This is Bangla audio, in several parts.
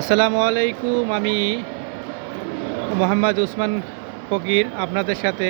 আসসালামু আলাইকুম। আমি মোহাম্মদ উসমান ফকির আপনাদের সাথে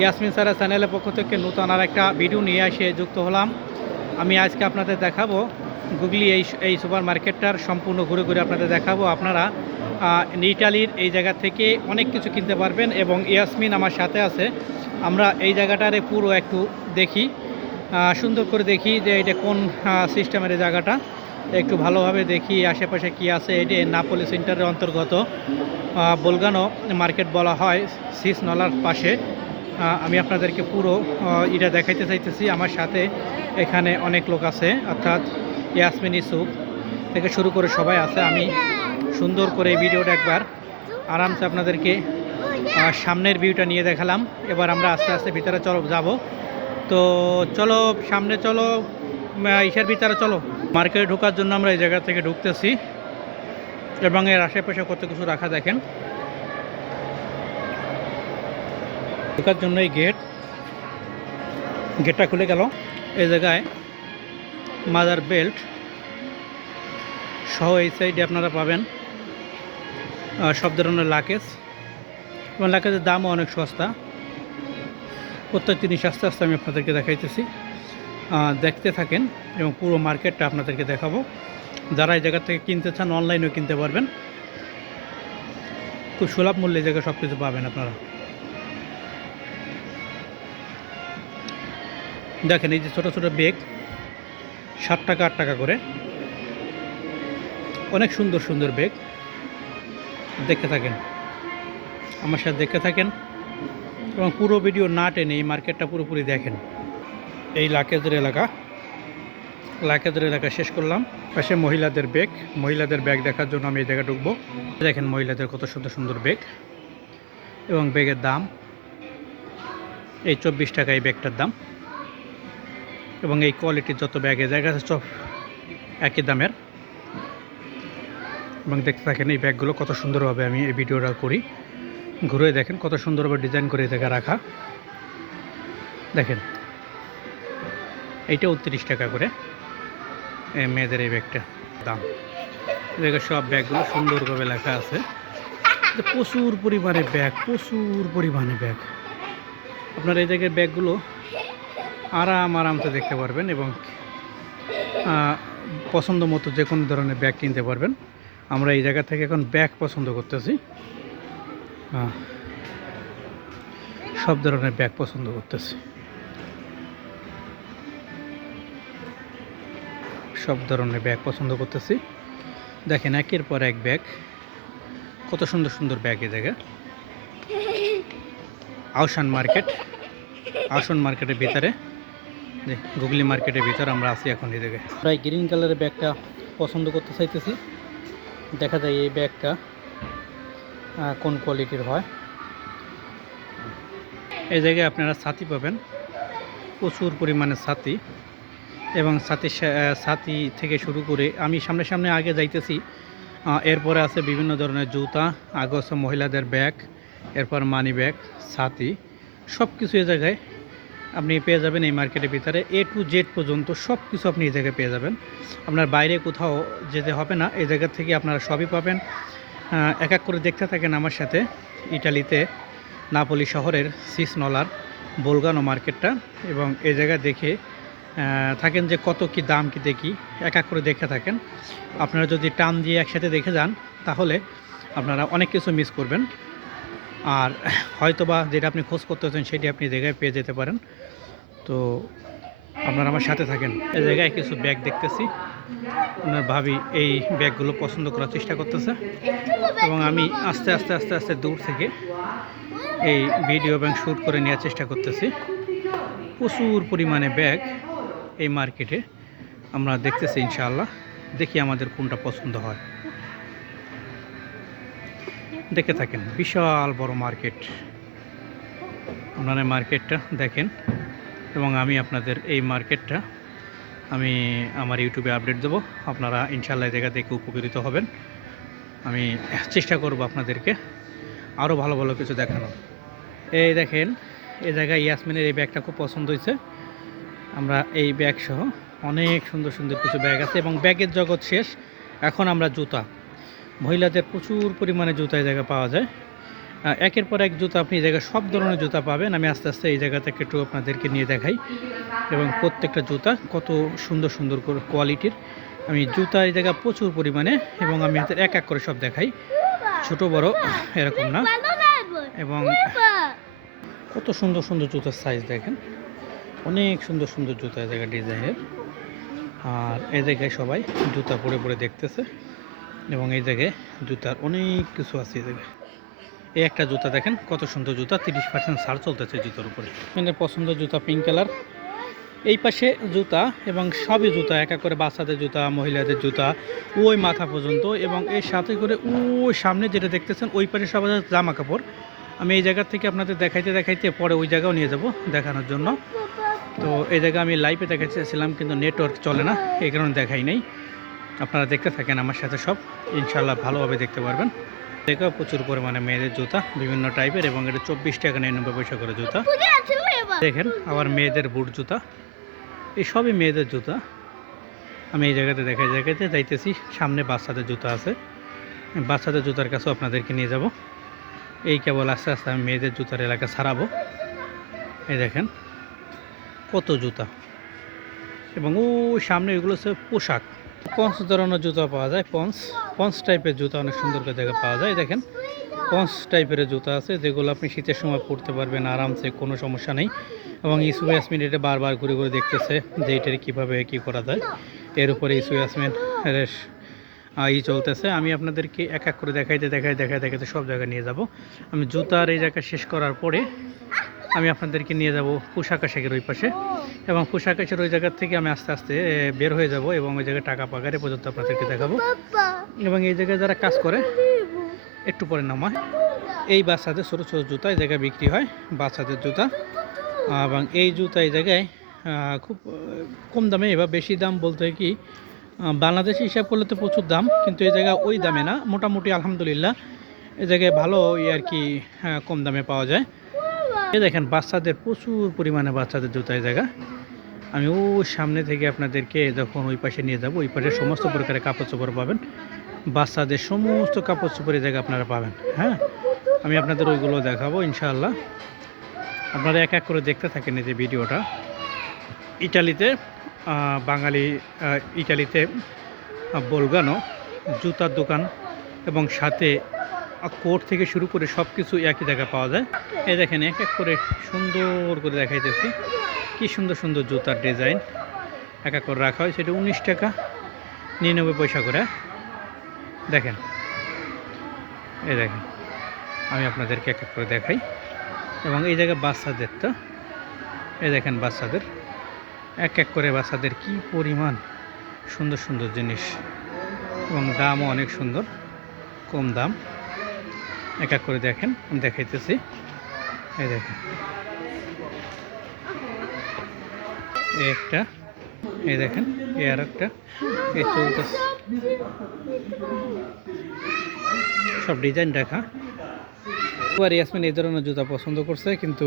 ইয়াসমিন সারা চ্যানেলের পক্ষ থেকে নতুন আর একটা ভিডিও নিয়ে এসে যুক্ত হলাম। আমি আজকে আপনাদের দেখাবো গুগলি এই সুপার মার্কেটটার সম্পূর্ণ ঘুরে ঘুরে আপনাদের দেখাবো। আপনারা ইটালির এই জায়গা থেকে অনেক কিছু কিনতে পারবেন এবং ইয়াসমিন আমার সাথে আছে। আমরা এই জায়গাটারে পুরো একটু দেখি, সুন্দর করে দেখি যে এটা কোন সিস্টেমের জায়গাটা, একটু ভালোভাবে দেখি আশেপাশে কি আছে। এটি নাপোলি সেন্টারের অন্তর্গত বোলগানো মার্কেট বলা হয়, সিস নলার পাশে। আমি আপনাদেরকে পুরো এটা দেখাইতে চাইতেছি। আমার সাথে এখানে অনেক লোক আছে, অর্থাৎ ইয়াসমিন ইসুফ থেকে শুরু করে সবাই আছে। আমি সুন্দর করে এই ভিডিওটা একবার আরামসে আপনাদেরকে সামনের ভিউটা নিয়ে দেখালাম। এবার আমরা আস্তে আস্তে ভিতরে যাব। তো চলো সামনে, চলো ইসের ভিতরে চলো। মার্কেটে ঢোকার জন্য আমরা এই জায়গা থেকে ঢুকতেছি এবং এর আশেপাশে কত কিছু রাখা দেখেন। ঢোকার জন্য এই গেটটা খুলে গেল। এই জায়গায় মাদার বেল্ট সহ এই সাইডে আপনারা পাবেন সব ধরনের লাকেজ, এবং লাকেজের দামও অনেক সস্তা। প্রত্যেক জিনিস আস্তে আস্তে আমি আপনাদেরকে দেখাইতেছি, দেখতে থাকেন এবং পুরো মার্কেটটা আপনাদেরকে দেখাবো। যারা এই জায়গা থেকে কিনতে চান অনলাইনেও কিনতে পারবেন, খুব সুলভ মূল্যে এই জায়গায় সব কিছু পাবেন আপনারা। দেখেন এই যে ছোটো ছোটো ব্যাগ 7 টাকা 8 টাকা করে, অনেক সুন্দর সুন্দর ব্যাগ। দেখতে থাকেন, আমার সাথে দেখতে থাকেন এবং পুরো ভিডিও না টেনে এই মার্কেটটা পুরোপুরি দেখেন। এই লাকেজের এলাকা শেষ করলাম। পাশে মহিলাদের ব্যাগ দেখার জন্য আমি এই জায়গায় ঢুকবো। দেখেন মহিলাদের কত সুন্দর সুন্দর ব্যাগ এবং ব্যাগের দাম এই 24 টাকা এই ব্যাগটার দাম। এবং এই কোয়ালিটির যত ব্যাগের জায়গা আছে সব একই দামের। এবং দেখতে থাকেন এই ব্যাগগুলো কত সুন্দরভাবে আমি এই ভিডিওটা করি। ঘুরে দেখেন কত সুন্দরভাবে ডিজাইন করে এই জায়গায় রাখা। দেখেন এইটা 29 টাকা করে মেয়েদের এই ব্যাগটা দাম। জায়গায় সব ব্যাগগুলো সুন্দরভাবে লেখা আছে। প্রচুর পরিমাণে ব্যাগ আপনারা এই জায়গায় ব্যাগগুলো আরামসে দেখতে পারবেন এবং পছন্দ মতো যে কোনো ধরনের ব্যাগ কিনতে পারবেন। আমরা এই জায়গা থেকে এখন ব্যাগ পছন্দ করতেছি, সব ধরনের ব্যাগ পছন্দ করতেছি। দেখেন একের পর এক ব্যাগ, কত সুন্দর সুন্দর ব্যাগ এই জায়গায়। আউশান মার্কেটের ভিতরে, যে গুগলি মার্কেটের ভিতরে আমরা আছি এখন। এই জায়গায় প্রায় গ্রিন কালারের ব্যাগটা পছন্দ করতে চাইতেছি। দেখা যায় এই ব্যাগটা কোন কোয়ালিটির হয়। এই জায়গায় আপনারা ছাতি পাবেন, প্রচুর পরিমাণে ছাতি, এবং ছাতি থেকে শুরু করে আমি সামনে আগে যাইতেছি। এরপরে আছে বিভিন্ন ধরনের জুতা, আগে আছে মহিলাদের ব্যাগ, এরপর মানি ব্যাগ, ছাতি, সব কিছু এই জায়গায় আপনি পেয়ে যাবেন। এই মার্কেটের ভিতরে A to Z পর্যন্ত সব কিছু আপনি এই জায়গায় পেয়ে যাবেন। আপনার বাইরে কোথাও যেতে হবে না, এই জায়গা থেকে আপনারা সবই পাবেন। এক এক করে দেখতে থাকেন আমার সাথে ইটালিতে নাপোলি শহরের সিস নলার বোলগানো মার্কেটটা, এবং এই জায়গায় দেখে থাকেন যে কত কি দাম কি দেখি, এক এক করে দেখে থাকেন। আপনারা যদি টান দিয়ে একসাথে দেখে যান তাহলে আপনারা অনেক কিছু মিস করবেন, আর হয়তোবা যেটা আপনি খোঁজ করতেছেন সেটি আপনি জায়গায় পেয়ে যেতে পারেন। তো আপনারা আমার সাথে থাকেন। এই জায়গায় কিছু ব্যাগ দেখতেছি, আপনার ভাবি এই ব্যাগগুলো পছন্দ করার চেষ্টা করতেছে, এবং আমি আস্তে আস্তে দূর থেকে এই ভিডিও এবং শ্যুট করে নেওয়ার চেষ্টা করতেছি। প্রচুর পরিমাণে ব্যাগ এই মার্কেটে আমরা দেখতেছি। ইনশাআল্লাহ দেখি আমাদের কোনটা পছন্দ হয়। দেখে থাকেন, বিশাল বড় মার্কেট। আপনারা মার্কেটটা দেখেন এবং আমি আপনাদের এই মার্কেটটা আমি আমার ইউটিউবে আপডেট দেবো। আপনারা ইনশাআল্লাহ এই জায়গা দেখে উপকৃত হবেন। আমি চেষ্টা করব আপনাদেরকে আরও ভালো ভালো কিছু দেখানো। এই দেখেন এই জায়গায় ইয়াসমিনের এই ব্যাগটা খুব পছন্দ হয়েছে। আমরা এই ব্যাগ সহ অনেক সুন্দর সুন্দর কিছু ব্যাগ আছে, এবং ব্যাগের জগৎ শেষ। এখন আমরা মহিলাদের প্রচুর পরিমাণে জুতা এই জায়গায় পাওয়া যায়। একের পর এক জুতা আপনি এই জায়গায় সব ধরনের জুতা পাবেন। আমি আস্তে আস্তে এই জায়গা থেকে একটু আপনাদেরকে নিয়ে দেখাই এবং প্রত্যেকটা জুতা কত সুন্দর সুন্দর কোয়ালিটির। আমি জুতা এই জায়গায় প্রচুর পরিমাণে এবং আমি হাতে এক এক করে সব দেখাই, ছোট বড় এরকম না। এবং কত সুন্দর সুন্দর জুতার সাইজ দেখেন, অনেক সুন্দর সুন্দর জুতা এই জায়গায় ডিজাইনের। আর এই জায়গায় সবাই জুতা পরে পরে দেখতেছে এবং এই জায়গায় জুতার অনেক কিছু আছে। এই জায়গায় এই একটা জুতা দেখেন কত সুন্দর জুতা, 30% ছাড় চলতেছে জুতার উপরে। মেয়েদের পছন্দের জুতা পিঙ্ক কালার। এই পাশে জুতা এবং সবই জুতা, এক এক করে বাচ্চাদের জুতা, মহিলাদের জুতা ওই মাথা পর্যন্ত, এবং এর সাথে করে ওই সামনে যেটা দেখতেছেন ওই পাশে সব জামা কাপড়। আমি এই জায়গা থেকে আপনাদের দেখাইতে দেখাইতে পরে ওই জায়গাও নিয়ে যাব দেখানোর জন্য। তো এই জায়গা আমি লাইভে দেখাচ্ছিলাম কিন্তু নেটওয়ার্ক চলে না, এই কারণে দেখাই নাই। আপনারা দেখতে থাকেন আমার সাথে, সব ইনশাল্লাহ ভালোভাবে দেখতে পারবেন। দেখো প্রচুর পরিমাণে মেয়েদের জুতা বিভিন্ন টাইপের, এবং এটা 24 টাকা 99 পয়সা করে জুতা। দেখেন আবার মেয়েদের বুট জুতা, এই সবই মেয়েদের জুতা। আমি এই জায়গাতে দেখাইতে যাইতেছি, সামনে বাচ্চাদের জুতা আছে, বাচ্চাদের জুতার কাছেও আপনাদেরকে নিয়ে যাব। এই কেবল আস্তে আস্তে আমি মেয়েদের জুতার এলাকা ছাড়াবো। এই দেখেন কত জুতা, এবং ওই সামনে এগুলো হচ্ছে পোশাক। পঞ্চ ধরনের জুতা পাওয়া যায়, পঞ্চ টাইপের জুতা অনেক সুন্দর করে জায়গায় পাওয়া যায়। দেখেন পঞ্চ টাইপের জুতা আছে যেগুলো আপনি শীতের সময় পরতে পারবেন আরামসে, কোনো সমস্যা নেই। এবং ইসু ইয়াসমিন এটা বারবার ঘুরে ঘুরে দেখতেছে যে এটার কীভাবে কী করা যায়। এর উপরে ইসু ইয়াসমিন চলতেছে। আমি আপনাদেরকে এক এক করে দেখাইতে সব জায়গায় নিয়ে যাব। আমি জুতার এই জায়গা শেষ করার পরে আমি আপনাদেরকে নিয়ে যাব পোশাক আশাকের ওই পাশে, এবং পোশাক আশাকের ওই জায়গার থেকে আমি আস্তে আস্তে বের হয়ে যাব এবং ওই জায়গায় টাকা পাগারে পর্যন্ত আপনাদেরকে দেখাবো। এবং এই জায়গায় যারা কাজ করে একটু পরে নামায়, এই বাচ্চাদের ছোটো ছোটো জুতা এই জায়গায় বিক্রি হয়, বাচ্চাদের জুতা। এবং এই জুতা এই জায়গায় খুব কম দামে, এবার বেশি দাম বলতে কি বাংলাদেশ হিসাব করলে তো প্রচুর দাম, কিন্তু এই জায়গায় ওই দামে না, মোটামুটি আলহামদুলিল্লাহ এই জায়গায় ভালো আর কি কম দামে পাওয়া যায়। এই দেখেন বাচ্চাদের প্রচুর পরিমাণে বাচ্চাদের জুতা এই জায়গা। আমি ওই সামনে থেকে আপনাদেরকে যখন ওই পাশে নিয়ে যাব, ওই পাশে সমস্ত প্রকারের কাপড় চোপড় পাবেন, বাচ্চাদের সমস্ত কাপড় চোপড় এই জায়গায় আপনারা পাবেন। হ্যাঁ, আমি আপনাদের ওইগুলো দেখাবো ইনশাআল্লাহ। আপনারা এক এক করে দেখতে থাকেন এই যে ভিডিওটা। ইটালিতে ইটালিতে বলগানো জুতার দোকান এবং সাথে কোট থেকে শুরু করে সব কিছু একই জায়গায় পাওয়া যায়। এই দেখেন এক এক করে সুন্দর করে দেখাইতেছি কি সুন্দর সুন্দর জুতার ডিজাইন এক এক করে রাখা হয়। সেটা 19 টাকা 99 পয়সা করে। দেখেন এই দেখেন, আমি আপনাদেরকে এক এক করে দেখাই। এবং এই জায়গায় বাচ্চাদেরটা এই দেখেন, বাচ্চাদের এক এক করে বাচ্চাদের কি পরিমাণ সুন্দর সুন্দর জিনিস, এবং দামও অনেক সুন্দর, কম দাম। এক এক করে দেখেন, আমি দেখাইতেছি। এই দেখেন এই একটা, এই দেখেন এই আর একটা, এই চলতেছে সব ডিজাইন দেখা। এবার ইয়াসমিন এই ধরনের জুতা পছন্দ করছে, কিন্তু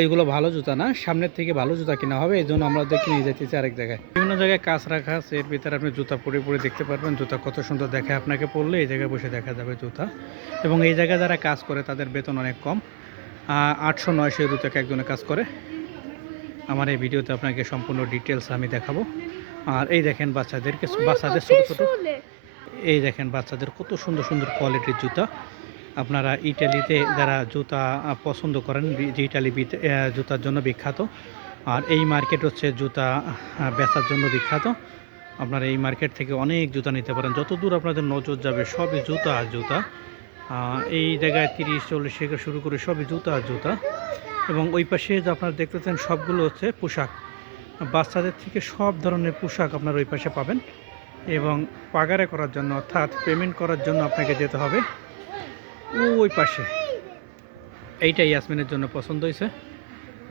এইগুলো ভালো জুতা না, সামনের থেকে ভালো জুতা কিনা হবে, এই জন্য আমরা দেখে নিয়ে যেতেছি আরেক জায়গায়। বিভিন্ন জায়গায় কাজ রাখা আছে, এর ভিতরে আপনি জুতা পরে পরে দেখতে পারবেন জুতা কত সুন্দর দেখে। আপনাকে পরলে এই জায়গায় বসে দেখা যাবে জুতা। এবং এই জায়গায় যারা কাজ করে তাদের বেতন অনেক কম, 800-900 ইউরো থেকে একজনে কাজ করে। আমার এই ভিডিওতে আপনাকে সম্পূর্ণ ডিটেলস আমি দেখাবো। আর এই দেখেন বাচ্চাদেরকে, বাচ্চাদের ছোটো ছোটো, এই দেখেন বাচ্চাদের কত সুন্দর সুন্দর কোয়ালিটির জুতা। আপনারা ইটালিতে যারা জুতা পছন্দ করেন, যে ইটালি জুতার জন্য বিখ্যাত, আর এই মার্কেট হচ্ছে জুতা বেচার জন্য বিখ্যাত। আপনারা এই মার্কেট থেকে অনেক জুতা নিতে পারেন, যত দূর আপনাদের নজর যাবে সবই জুতা আর জুতা। এই জায়গায় 30-40 থেকে শুরু করে সবই জুতা আর জুতা। এবং ওই পাশে যে আপনারা দেখতেছেন সবগুলো হচ্ছে পোশাক, বাচ্চাদের থেকে সব ধরনের পোশাক আপনারা ওই পাশে পাবেন। এবং পাগারে করার জন্য অর্থাৎ পেমেন্ট করার জন্য আপনাকে যেতে হবে ওই পাশে। এইটা ইয়াসমিনের জন্য পছন্দ হয়েছে,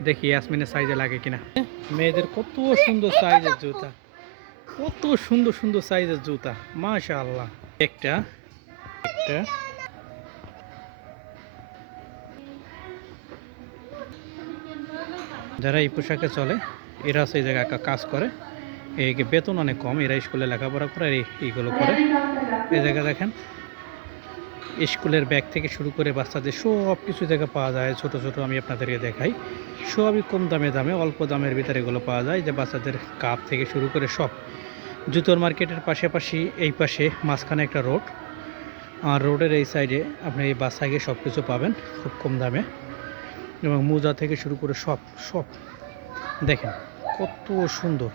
দেখি ইয়াসমিনের সাইজে লাগে কিনা। মেয়েদের কত সুন্দর সাইজের জুতা, কত সুন্দর সুন্দর সাইজের জুতা, মাশাআল্লাহ। একটা যারা এই পোশাকে চলে এরা সেই জায়গায় কাজ করে, এই বেতন অনেক কম, এরা স্কুলে লেখাপড়া করে এইগুলো করে। এই জায়গা দেখেন স্কুলের ব্যাগ থেকে শুরু করে বাচ্চাদের সব কিছু জায়গা পাওয়া যায়। ছোট ছোট আমি আপনাদেরকে দেখাই, সবই কম দামে অল্প দামের ভিতরে এগুলো পাওয়া যায়। যে বাচ্চাদের কাপ থেকে শুরু করে সব জুতোর মার্কেটের পাশাপাশি এই পাশে মাঝখানে একটা রোড, আর রোডের এই সাইডে আপনি এই বাসায় গিয়ে সব কিছু পাবেন খুব কম দামে। এবং মোজা থেকে শুরু করে সব সব দেখেন কত সুন্দর,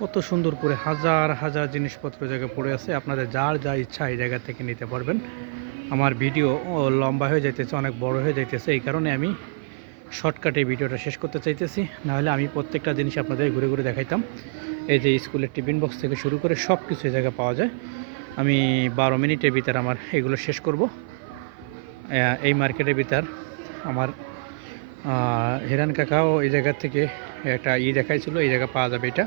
কত সুন্দর করে হাজার হাজার জিনিসপত্র জায়গায় পড়ে আছে। আপনাদের যার যা ইচ্ছা এই জায়গা থেকে নিতে পারবেন। আমার ভিডিও লম্বা হয়ে যাইতেছে, অনেক বড় হয়ে যাইতেছে, এই কারণে আমি শর্টকাটে ভিডিওটা শেষ করতে চাইতেছি। নাহলে আমি প্রত্যেকটা জিনিস আপনাদের ঘুরে ঘুরে দেখাইতাম। এই যে স্কুলের টিফিন বক্স থেকে শুরু করে সব কিছু এই জায়গায় পাওয়া যায়। আমি 12 মিনিটের ভিতরে আমার এগুলো শেষ করব। এই মার্কেটের ভিতর আমার হিরান কাকাও এই জায়গা থেকে একটা দেখাইছিল, এই জায়গা পাওয়া যাবে এটা।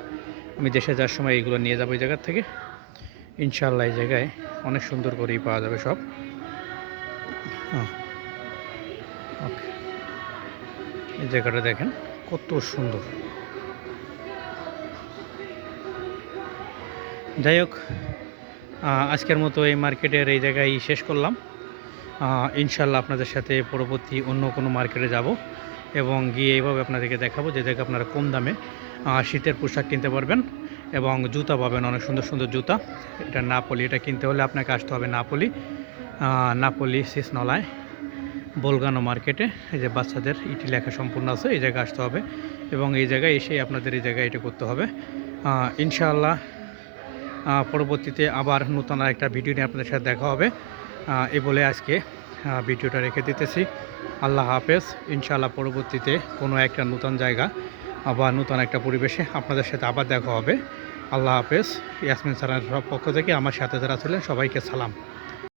আমি দেশে যাওয়ার সময় এইগুলো নিয়ে যাবো এই জায়গার থেকে ইনশাল্লাহ। এই জায়গায় অনেক সুন্দর করেই পাওয়া যাবে সব। ওকে, এই জায়গাটা দেখেন কত সুন্দর। যাই হোক, আজকের মতো এই মার্কেটের এই জায়গায় শেষ করলাম। ইনশাল্লাহ আপনাদের সাথে পরবর্তী অন্য কোনো মার্কেটে যাব এবং গিয়ে এইভাবে আপনাদেরকে দেখাবো যে জায়গায় আপনারা কম দামে শীতের পোশাক কিনতে পারবেন এবং জুতা পাবেন, অনেক সুন্দর সুন্দর জুতা। এটা নাপলি, এটা কিনতে হলে আপনাকে আসতে হবে নাপলি সিসনলায় বোলগানো মার্কেটে। এই যে বাচ্চাদের ইটি লেখা সম্পূর্ণ আছে, এই জায়গায় আসতে হবে এবং এই জায়গায় এসে আপনাদের এই জায়গায় এটা করতে হবে। ইনশাআল্লাহ পরবর্তীতে আবার নতুন একটা ভিডিও নিয়ে আপনাদের সাথে দেখা হবে। এই বলে আজকে ভিডিওটা রেখে দিতেছি। আল্লাহ হাফেজ। ইনশাআল্লাহ পরবর্তীতে কোনো একটা নতুন জায়গা আবার নতুন একটা পরিবেশে আপনাদের সাথে আবার দেখা হবে। আল্লাহ হাফেজ। ইয়াসমিন স্যারের পক্ষ থেকে আমার সাথে যারা ছিলেন সবাইকে সালাম।